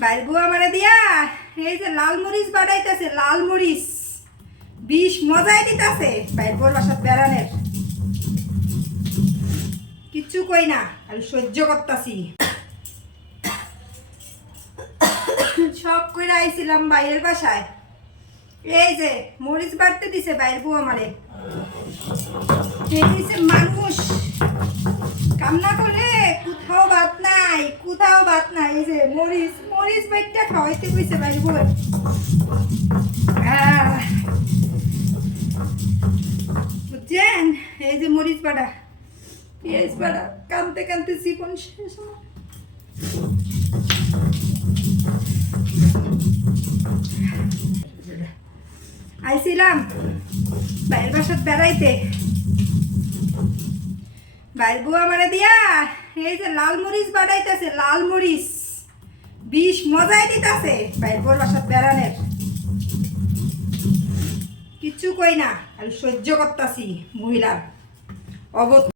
বাইর বুয়া আমারে দিয়া এই যে লাল মরিচ বাড়াইতেছে, লাল মরিচ বিষ মজাই দিতেছে। বাইর বুয়ার বাসাত বেড়ানের কিচ্ছু কই না, আর সহ্য করতাছি। শখ করে আইছিলাম বাইরের বাসায়, এই যে মরিচ বাড়তে দিছে বাইর বুয়া আমারে। মানুষ কামনা করে কোথাও ভাত নাই, কোথাও ভাত নাই। এই যে মরিচ মরিচ বাইরটা খাওয়াইতে কইছে বাইর বুয়া। বুঝছেন, এই যে মরিচ বাড়া, পেঁয়াজ বাড়া, কানতে কানতে জীবন শেষ। আইছিলাম বাইরের বাসাত বেড়াইতে, বাইর বুয়া আমারে দিয়া এই যে লাল মরিচ বাড়াইতেছে, লাল মরিচ বিষ মজাই দিতেছে। বাইর বুয়ার বাসাত বেড়ানের কিচ্ছু কই না, আর সহ্য করতাছি মহিলার অবস্থা।